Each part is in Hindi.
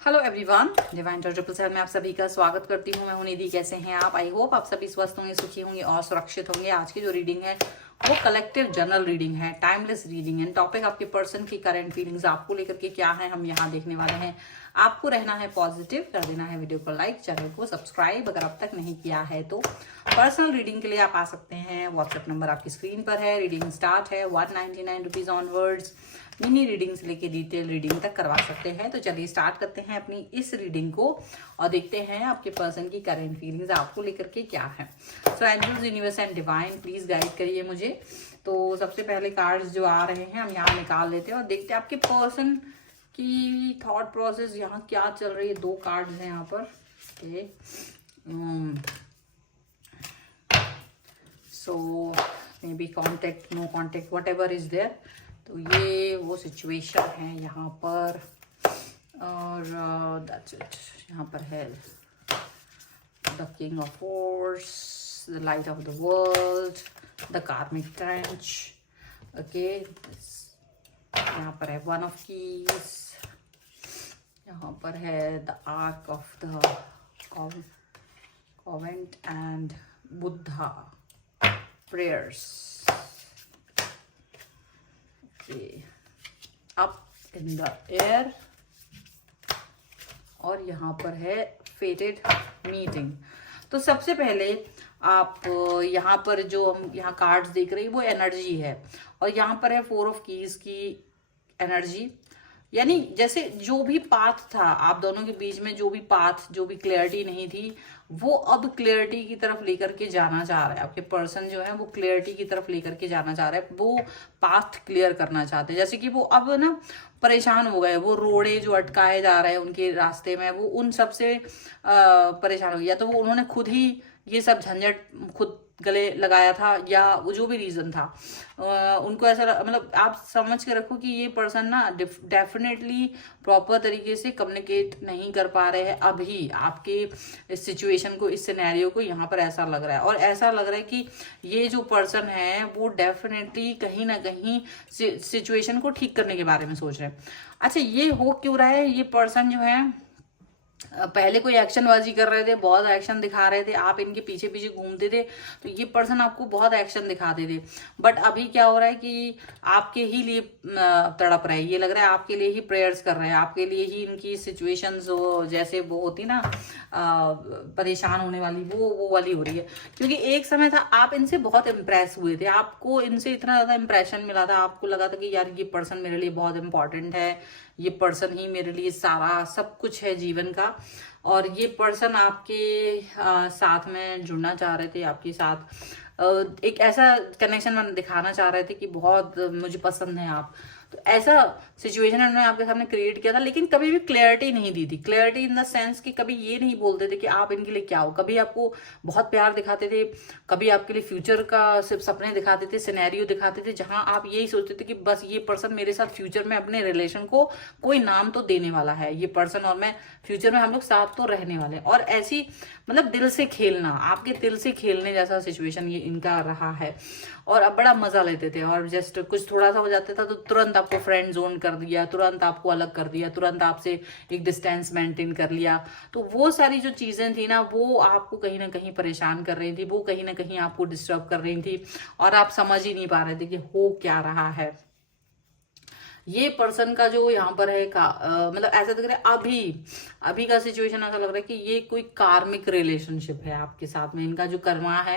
Hello everyone, divine triple seven में आप सभी का स्वागत करती हूँ। मैं हूँ निधि। कैसे हैं आप? आई होप आप सभी स्वस्थ होंगे, सुखी होंगे और सुरक्षित होंगे। आज की जो रीडिंग है वो कलेक्टिव जनरल रीडिंग है, टाइमलेस रीडिंग है। टॉपिक आपके पर्सन की करंट फीलिंग्स आपको लेकर के क्या है, हम यहाँ देखने वाले हैं। आपको रहना है पॉजिटिव, कर देना है वीडियो को लाइक, चैनल को सब्सक्राइब अगर अब तक नहीं किया है तो। पर्सनल रीडिंग के लिए आप आ सकते हैं। व्हाट्सएप नंबर आपकी स्क्रीन पर है। रीडिंग स्टार्ट है 199 रुपीज ऑनवर्ड्स। मिनी रीडिंग से लेके डिटेल रीडिंग तक करवा सकते हैं। तो चलिए स्टार्ट करते हैं अपनी इस रीडिंग को और देखते हैं आपके पर्सन की करंट फीलिंग्स आपको लेकर के क्या है। So angels, universe and divine, please guide करिए मुझे। तो सबसे पहले कार्ड्स जो आ रहे हैं हम यहाँ निकाल लेते हैं और देखते हैं आपके पर्सन की थॉट प्रोसेस यहाँ क्या चल रही है। दो कार्ड्स हैं यहाँ पर। Okay, so may be contact, no contact, whatever is there. तो ये वो सिचुएशन है यहाँ पर। और दैट्स इट। यहाँ पर है the king of Wars, the light of the world, the कार्मिक ट्रेंच। ओके, यहाँ पर है वन ऑफ कीज। यहाँ पर है the arc of the Covent and Buddha prayers. Up in the air. और यहाँ पर है फेटेड मीटिंग। तो सबसे पहले आप यहाँ पर जो हम यहाँ कार्ड्स देख रहे हैं वो एनर्जी है और यहाँ पर है 4 ऑफ कीज की एनर्जी। यानी जैसे जो भी पाथ था आप दोनों के बीच में, जो भी पाथ, जो भी क्लैरिटी नहीं थी, वो अब क्लैरिटी की तरफ लेकर के जाना चाह रहा है। आपके पर्सन जो है वो क्लैरिटी की तरफ लेकर के जाना चाह रहा है। वो पाथ क्लियर करना चाहते हैं। जैसे कि वो अब ना परेशान हो गए, वो रोड़े जो अटकाए जा रहे हैं उनके रास्ते में, वो उन सब से परेशान हो गया। तो वो उन्होंने खुद ही ये सब झंझट खुद गले लगाया था या वो जो भी रीजन था, उनको ऐसा मतलब आप समझ के रखो कि ये पर्सन ना डेफिनेटली प्रॉपर तरीके से कम्युनिकेट नहीं कर पा रहे हैं अभी आपके इस सिचुएशन को, इस सिनेरियो को। यहाँ पर ऐसा लग रहा है और ऐसा लग रहा है कि ये जो पर्सन है वो डेफिनेटली कहीं ना कहीं सिचुएशन को ठीक करने के बारे में सोच रहे हैं। अच्छा, ये हो क्यों रहा है? ये पर्सन जो है पहले कोई एक्शनबाजी कर रहे थे, बहुत एक्शन दिखा रहे थे, आप इनके पीछे पीछे घूमते थे तो ये पर्सन आपको बहुत एक्शन दिखाते थे। बट अभी क्या हो रहा है कि आपके ही लिए तड़प रहे हैं। ये लग रहा है आपके लिए ही प्रेयर्स कर रहे हैं, आपके लिए ही इनकी सिचुएशंस जैसे वो होती ना परेशान होने वाली, वो वाली हो रही है। क्योंकि एक समय था आप इनसे बहुत इम्प्रेस हुए थे, आपको इनसे इतना ज्यादा इम्प्रेशन मिला था, आपको लगा था कि यार ये पर्सन मेरे लिए बहुत इंपॉर्टेंट है, ये पर्सन ही मेरे लिए सारा सब कुछ है जीवन का। और ये पर्सन आपके साथ में जुड़ना चाह रहे थे, आपके साथ एक ऐसा कनेक्शन दिखाना चाह रहे थे कि बहुत मुझे पसंद है आप। तो ऐसा सिचुएशन उन्होंने आपके सामने क्रिएट किया था, लेकिन कभी भी क्लैरिटी नहीं दी थी। क्लैरिटी इन द सेंस कि कभी ये नहीं बोलते थे कि आप इनके लिए क्या हो। कभी आपको बहुत प्यार दिखाते थे, कभी आपके लिए फ्यूचर का सिर्फ सपने दिखाते थे, सिनेरियो दिखाते थे, जहां आप यही सोचते थे कि बस ये पर्सन मेरे साथ फ्यूचर में अपने रिलेशन को कोई नाम तो देने वाला है, ये पर्सन और मैं फ्यूचर में हम लोग साथ तो रहने वाले हैं। और ऐसी मतलब दिल से खेलना, आपके दिल से खेलने जैसा सिचुएशन ये इनका रहा है। और अब बड़ा मजा लेते थे और जस्ट कुछ थोड़ा सा हो जाता था तो तुरंत आपको फ्रेंड जोन कर दिया, तुरंत आपको अलग कर दिया, तुरंत आपसे एक डिस्टेंस मेंटेन कर लिया। तो वो सारी जो चीजें थी ना वो आपको कहीं ना कहीं परेशान कर रही थी, वो कहीं ना कहीं आपको डिस्टर्ब कर रही थी और आप समझ ही नहीं पा रहे थे कि हो क्या रहा है। ये पर्सन का जो यहाँ पर है मतलब ऐसा दिख रहा है अभी का सिचुएशन ऐसा लग रहा है कि ये कोई कार्मिक रिलेशनशिप है आपके साथ में। इनका जो कर्मा है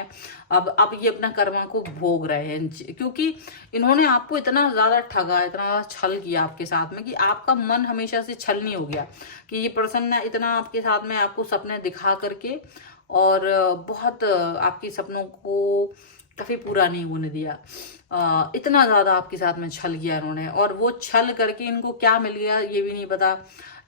अब ये अपना कर्मा को भोग रहे हैं, क्योंकि इन्होंने आपको इतना ज्यादा ठगा, इतना ज्यादा छल किया आपके साथ में कि आपका मन हमेशा से छलनी हो गया। कि ये पर्सन ने इतना आपके साथ में आपको सपने दिखा करके और बहुत आपके सपनों को कभी पूरा नहीं होने दिया। इतना ज्यादा आपके साथ में छल किया इन्होंने, और वो छल करके इनको क्या मिल गया ये भी नहीं पता।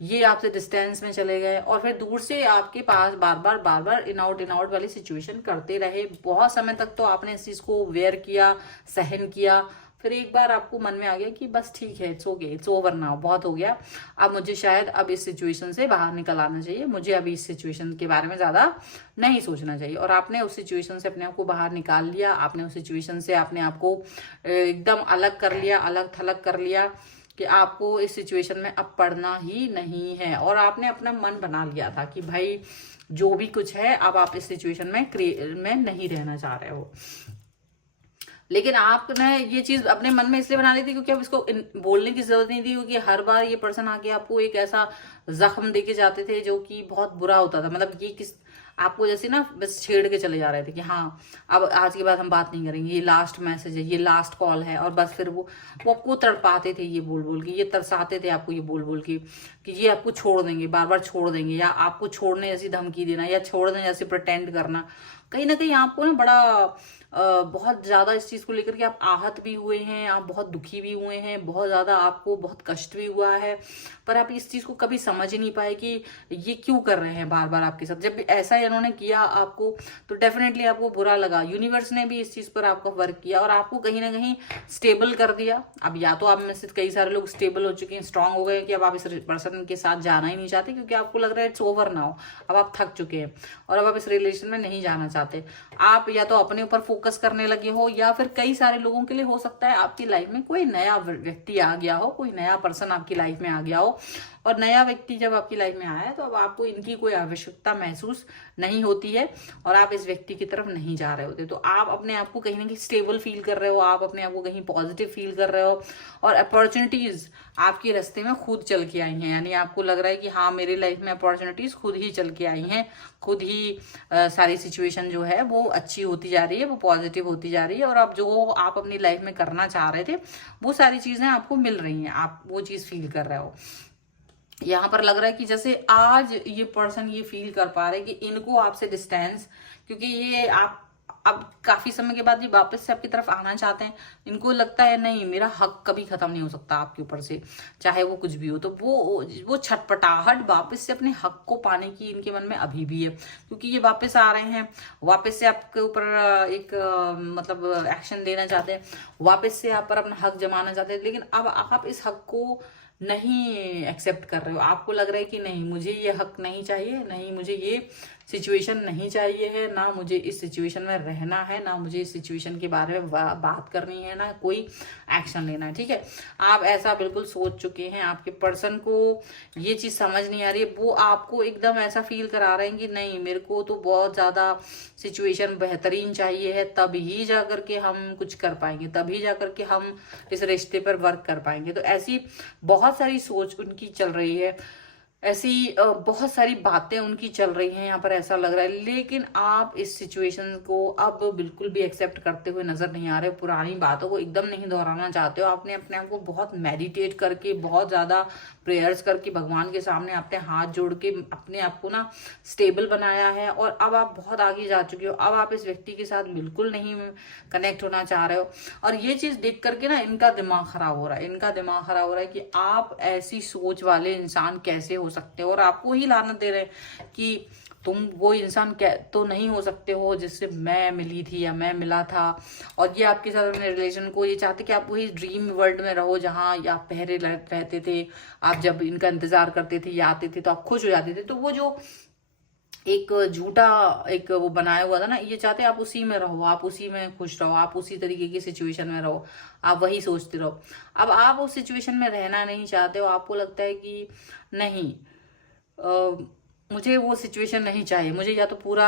ये आपसे डिस्टेंस में चले गए और फिर दूर से आपके पास बार बार इन आउट वाली सिचुएशन करते रहे। बहुत समय तक तो आपने इस चीज को वेयर किया, सहन किया। फिर एक बार आपको मन में आ गया कि बस ठीक है, it's okay, it's over now, बहुत हो गया। अब मुझे शायद अब इस सिचुएशन से बाहर निकल आना चाहिए, मुझे अभी इस सिचुएशन के बारे में ज्यादा नहीं सोचना चाहिए। और आपने उस सिचुएशन से अपने आप को बाहर निकाल लिया, आपने उस सिचुएशन से अपने आप को एकदम अलग कर लिया, अलग थलग कर लिया। कि आपको इस सिचुएशन में अब पढ़ना ही नहीं है, और आपने अपना मन बना लिया था कि भाई जो भी कुछ है अब आप इस सिचुएशन में नहीं रहना चाह रहे हो। लेकिन आपने ये चीज अपने मन में इसलिए बना ली थी क्योंकि अब इसको बोलने की जरूरत नहीं थी, क्योंकि हर बार ये पर्सन आके आपको एक ऐसा जख्म देके जाते थे जो कि बहुत बुरा होता था। मतलब ये किस आपको जैसे ना बस छेड़ के चले जा रहे थे कि हाँ अब आज के बाद हम बात नहीं करेंगे, ये लास्ट मैसेज है, ये लास्ट कॉल है, और बस फिर वो आपको तड़पाते थे ये बोल बोल के, ये तरसाते थे आपको ये बोल बोल के कि ये आपको छोड़ देंगे, बार बार छोड़ देंगे, या आपको छोड़ने जैसी धमकी देना, या छोड़ने जैसे प्रिटेंड करना। कहीं ना कहीं आपको ना बड़ा बहुत ज्यादा इस चीज को लेकर के आप आहत भी हुए हैं, आप बहुत दुखी भी हुए हैं, बहुत ज्यादा आपको बहुत कष्ट भी हुआ है, पर आप इस चीज को कभी समझ ही नहीं पाए कि ये क्यों कर रहे हैं बार बार आपके साथ। जब ऐसा इन्होंने किया आपको तो डेफिनेटली आपको बुरा लगा। यूनिवर्स ने भी इस चीज पर आपका वर्क किया और आपको कहीं ना कहीं स्टेबल कर दिया। अब या तो आप में से कई सारे लोग स्टेबल हो चुके हैं, स्ट्रांग हो गए कि अब आप इस पर्सन के साथ जाना ही नहीं चाहते, क्योंकि आपको लग रहा है इट्स ओवर नाउ, अब आप थक चुके हैं और अब आप इस रिलेशन में नहीं जाना चाहते। आप या तो अपने ऊपर फोकस करने लगे हो, या फिर कई सारे लोगों के लिए हो सकता है आपकी लाइफ में कोई नया व्यक्ति आ गया हो, कोई नया पर्सन आपकी लाइफ में आ गया हो, और नया व्यक्ति जब आपकी लाइफ में आया है तो अब आपको इनकी कोई आवश्यकता महसूस नहीं होती है और आप इस व्यक्ति की तरफ नहीं जा रहे होते। तो आप अपने आप को कहीं ना कहीं स्टेबल फील कर रहे हो, आप अपने आप को कहीं पॉजिटिव फील कर रहे हो, और अपॉर्चुनिटीज आपके रास्ते में खुद चल के आई हैं। यानी आपको लग रहा है कि हाँ मेरी लाइफ में अपॉर्चुनिटीज खुद ही चल के आई हैं, खुद ही सारी सिचुएशन जो है वो अच्छी होती जा रही है, वो पॉजिटिव होती जा रही है, और अब जो आप अपनी लाइफ में करना चाह रहे थे वो सारी चीजें आपको मिल रही हैं, आप वो चीज फील कर रहे हो। यहाँ पर लग रहा है कि जैसे आज ये पर्सन ये फील कर पा रहे कि इनको आपसे डिस्टेंस, क्योंकि ये आप अब काफी समय के बाद ये वापस से आपकी तरफ आना चाहते हैं। इनको लगता है नहीं मेरा हक कभी खत्म नहीं हो सकता आपके ऊपर से, चाहे वो कुछ भी हो। तो वो छटपटाहट वापस से अपने हक को पाने की इनके मन में अभी भी है, क्योंकि ये वापस आ रहे हैं, वापस से आपके ऊपर एक मतलब एक्शन लेना चाहते हैं, वापस से आप पर अपना हक जमाना चाहते हैं। लेकिन अब आप इस हक को नहीं एक्सेप्ट कर रहे हो। आपको लग रहा है कि नहीं मुझे ये हक नहीं चाहिए, नहीं मुझे ये सिचुएशन नहीं चाहिए है, ना मुझे इस सिचुएशन में रहना है, ना मुझे इस सिचुएशन के बारे में बात करनी है, ना कोई एक्शन लेना है। ठीक है, आप ऐसा बिल्कुल सोच चुके हैं। आपके पर्सन को ये चीज समझ नहीं आ रही है, वो आपको एकदम ऐसा फील करा रहे हैं कि नहीं मेरे को तो बहुत ज्यादा सिचुएशन बेहतरीन चाहिए है, तभी जा करके हम कुछ कर पाएंगे, तभी जा करके हम इस रिश्ते पर वर्क कर पाएंगे। तो ऐसी बहुत सारी सोच उनकी चल रही है, ऐसी बहुत सारी बातें उनकी चल रही हैं यहाँ पर, ऐसा लग रहा है। लेकिन आप इस सिचुएशन को अब बिल्कुल भी एक्सेप्ट करते हुए नजर नहीं आ रहे, पुरानी बातों को एकदम नहीं दोहराना चाहते हो। आपने अपने आप को बहुत मेडिटेट करके, बहुत ज्यादा प्रेयर्स करके, भगवान के सामने अपने हाथ जोड़ के अपने आप को ना स्टेबल बनाया है, और अब आप बहुत आगे जा चुके हो। अब आप इस व्यक्ति के साथ बिल्कुल नहीं कनेक्ट होना चाह रहे हो, और ये चीज देख करके ना इनका दिमाग खराब हो रहा है, इनका दिमाग खराब हो रहा है कि आप ऐसी सोच वाले इंसान कैसे हो सकते हो, और आपको ही लानत दे रहे हैं कि तुम वो इंसान तो नहीं हो सकते हो जिससे मैं मिली थी या मैं मिला था। और ये आपके साथ अपने रिलेशन को ये चाहते कि आप वही ड्रीम वर्ल्ड में रहो जहाँ आप पहले रहते थे, आप जब इनका इंतजार करते थे या आते थे तो आप खुश हो जाते थे। तो वो जो एक झूठा एक वो बनाया हुआ था ना, ये चाहते आप उसी में रहो, आप उसी में खुश रहो, आप उसी तरीके की सिचुएशन में रहो, आप वही सोचते रहो। अब आप उस सिचुएशन में रहना नहीं चाहते हो, आपको लगता है कि नहीं मुझे वो सिचुएशन नहीं चाहिए, मुझे या तो पूरा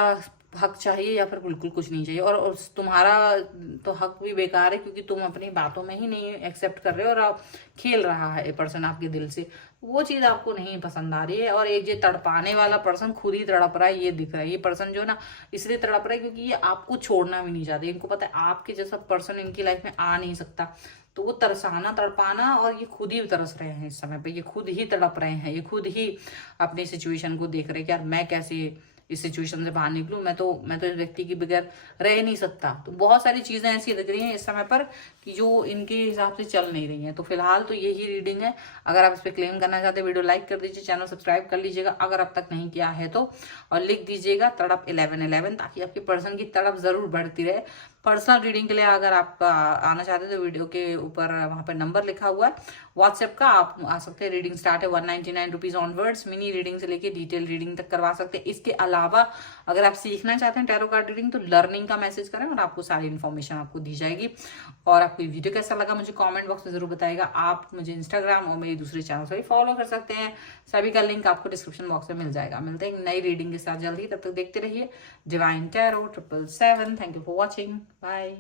हक चाहिए या फिर बिल्कुल कुछ नहीं चाहिए। और तुम्हारा तो हक भी बेकार है, क्योंकि तुम अपनी बातों में ही नहीं एक्सेप्ट कर रहे हो, और आप खेल रहा है पर्सन आपके दिल से, वो चीज आपको नहीं पसंद आ रही है। और एक ये तड़पाने वाला पर्सन खुद ही तड़प रहा है, ये दिख रहा है। ये पर्सन जो है ना इसलिए तड़प रहा है क्योंकि ये आपको छोड़ना भी नहीं चाहते, इनको पता है आपके जैसा पर्सन इनकी लाइफ में आ नहीं सकता। तो वो तरसाना तड़पाना, और ये खुद ही तरस रहे हैं इस समय पे, ये खुद ही तड़प रहे हैं, ये खुद ही अपनी सिचुएशन को देख रहे हैं कि यार मैं कैसे इस सिचुएशन से बाहर निकलूं, मैं तो इस व्यक्ति के बगैर रह नहीं सकता। तो बहुत सारी चीजें ऐसी लग रही हैं इस समय पर कि जो इनके हिसाब से चल नहीं रही हैं। तो फिलहाल तो यही रीडिंग है। अगर आप इस पर क्लेम करना चाहते हैं वीडियो लाइक कर दीजिए, चैनल सब्सक्राइब कर लीजिएगा अगर अब तक नहीं किया है तो, और लिख दीजिएगा तड़प 1111 ताकि आपके पर्सन की तड़प जरूर बढ़ती रहे, पर्सनल रीडिंग के लिए अगर आप आना चाहते हैं तो वीडियो के ऊपर वहां पर नंबर लिखा हुआ है व्हाट्सएप का, आप आ सकते हैं। रीडिंग स्टार्ट है 199 रुपीज ऑनवर्ड्स। मिनी रीडिंग से लेके डिटेल रीडिंग तक करवा सकते हैं। इसके अलावा अगर आप सीखना चाहते हैं टैरो कार्ड रीडिंग तो लर्निंग का मैसेज करें और आपको सारी इन्फॉर्मेशन आपको दी जाएगी। और आपको ये वीडियो कैसा लगा मुझे कमेंट बॉक्स में जरूर बताइएगा। आप मुझे इंस्टाग्राम और मेरे दूसरे चैनल से भी फॉलो कर सकते हैं, सभी का लिंक आपको डिस्क्रिप्शन बॉक्स में मिल जाएगा। मिलते हैं नई रीडिंग के साथ जल्दी, तब तक देखते रहिए divine tarot 777। Thank you for watching, bye.